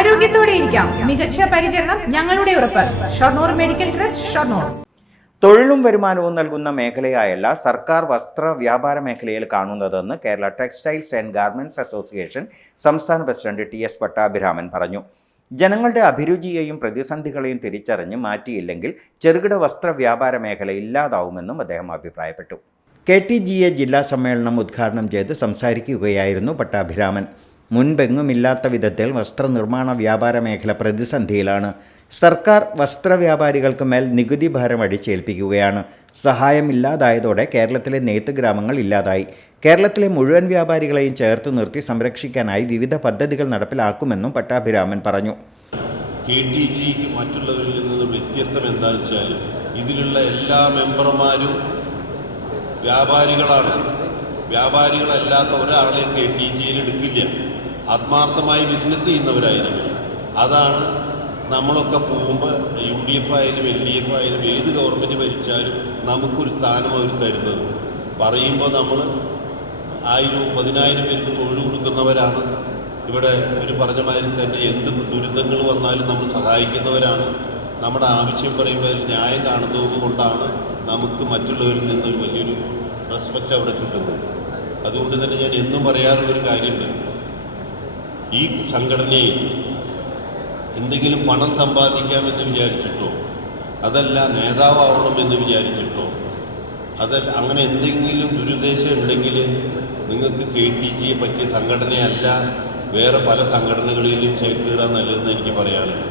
ആരോഗ്യത്തോടെ ഇരിക്കാം. മികച്ച പരിചരണം ഞങ്ങളുടെ ഉറപ്പ്. Shoranur medical trust Shoranur. തൊഴിലും വരുമാനവും നൽകുന്ന മേഖലയായല്ല സർക്കാർ വസ്ത്ര വ്യാപാര മേഖലയിൽ കാണുന്നതെന്ന് Kerala textiles and garments association സംസ്ഥാന പ്രസിഡന്റ് ടി എസ് പട്ടാഭിരാമൻ പറഞ്ഞു. ജനങ്ങളുടെ അഭിരുചിയെയും പ്രതിസന്ധികളെയും തിരിച്ചറിഞ്ഞ് മാറ്റിയില്ലെങ്കിൽ ചെറുകിട വസ്ത്ര വ്യാപാര മേഖല ഇല്ലാതാവുമെന്നും അദ്ദേഹം അഭിപ്രായപ്പെട്ടു. കെ ടി ജി എ ജില്ലാ സമ്മേളനം ഉദ്ഘാടനം ചെയ്ത് സംസാരിക്കുകയായിരുന്നു പട്ടാഭിരാമൻ. മുൻപെങ്ങുമില്ലാത്ത വിധത്തിൽ വസ്ത്രനിർമ്മാണ വ്യാപാര മേഖല പ്രതിസന്ധിയിലാണ്. സർക്കാർ വസ്ത്രവ്യാപാരികൾക്ക് മേൽ നികുതി ഭാരം അടിച്ചേൽപ്പിക്കുകയാണ്. സഹായമില്ലാതായതോടെ കേരളത്തിലെ നെയ്ത്ത് ഗ്രാമങ്ങൾ ഇല്ലാതായി. കേരളത്തിലെ മുഴുവൻ വ്യാപാരികളെയും ചേർത്ത് നിർത്തി സംരക്ഷിക്കാനായി വിവിധ പദ്ധതികൾ നടപ്പിലാക്കുമെന്നും പട്ടാഭിരാമൻ പറഞ്ഞു. മറ്റുള്ളവരിൽ നിന്ന് വ്യത്യസ്തം എന്താ വെച്ചാൽ ഇതിലുള്ള എല്ലാ മെമ്പർമാരും വ്യാപാരികളാണ്. വ്യാപാരികളല്ലാത്ത ഒരാളെയും കെ ടി ജിയിൽ എടുക്കില്ല. ആത്മാർത്ഥമായി ബിസിനസ് ചെയ്യുന്നവരായിരിക്കും. അതാണ് നമ്മളൊക്കെ പോകുമ്പോൾ യു ഡി എഫ് ആയാലും എൽ ഡി എഫ് ആയാലും ഏത് ഗവൺമെന്റ് ഭരിച്ചാലും നമുക്കൊരു സ്ഥാനം അവർ തരുന്നത്. പറയുമ്പോൾ നമ്മൾ ആയിരവും പതിനായിരം പേർക്ക് തൊഴിൽ കൊടുക്കുന്നവരാണ്. ഇവിടെ ഒരു പറഞ്ഞ മാതിരി തന്നെ എന്ത് ദുരിതങ്ങൾ വന്നാലും നമ്മൾ സഹായിക്കുന്നവരാണ്. നമ്മുടെ ആവശ്യം പറയുമ്പോൾ ന്യായം കാണുന്നത് കൊണ്ടാണ് നമുക്ക് മറ്റുള്ളവരിൽ നിന്ന് വലിയൊരു റെസ്പെക്റ്റ് അവിടെ കിട്ടുന്നത്. അതുകൊണ്ട് തന്നെ ഞാൻ എന്നും പറയാറുള്ളൊരു കാര്യമുണ്ട്. ഈ സംഘടനയിൽ എന്തെങ്കിലും പണം സമ്പാദിക്കാമെന്ന് വിചാരിച്ചിട്ടോ അതല്ല നേതാവാവണമെന്ന് വിചാരിച്ചിട്ടോ അതല്ല അങ്ങനെ എന്തെങ്കിലും ദുരുദ്ദേശം ഉണ്ടെങ്കിൽ നിങ്ങൾക്ക് കെ ടി ജിയെ പറ്റിയ സംഘടനയല്ല വേറെ പല സംഘടനകളിലും ചേക്കേറാൻ നല്ലതെന്ന് എനിക്ക് പറയാനുണ്ട്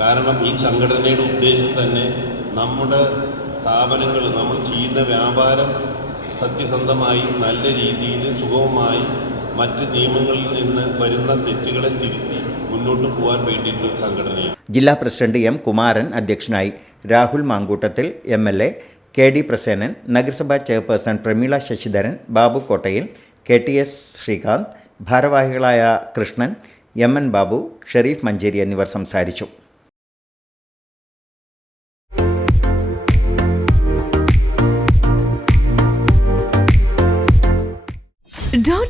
കാരണം ഈ സംഘടനയുടെ ഉദ്ദേശം തന്നെ നമ്മുടെ സ്ഥാപനങ്ങൾ നമ്മൾ ചെയ്യുന്ന വ്യാപാരം സത്യസന്ധമായി നല്ല രീതിയിൽ സുഗമമായി മറ്റ് നിയമങ്ങളിൽ നിന്ന് വരുന്ന തെറ്റുകളെ തിരുത്തി മുന്നോട്ട് പോകാൻ വേണ്ടിയിട്ടുള്ള സംഘടനയാണ്. ജില്ലാ പ്രസിഡന്റ് എം കുമാരൻ അധ്യക്ഷനായി Rahul Mamkootathil M L A K D Prasenan നഗരസഭാ ചെയർപേഴ്സൺ പ്രമീള ശശിധരൻ ബാബു കോട്ടയിൽ കെ ടി എസ് ശ്രീകാന്ത് ഭാരവാഹികളായ കൃഷ്ണൻ എം എൻ ബാബു ഷെരീഫ് മഞ്ചേരി എന്നിവർ സംസാരിച്ചു.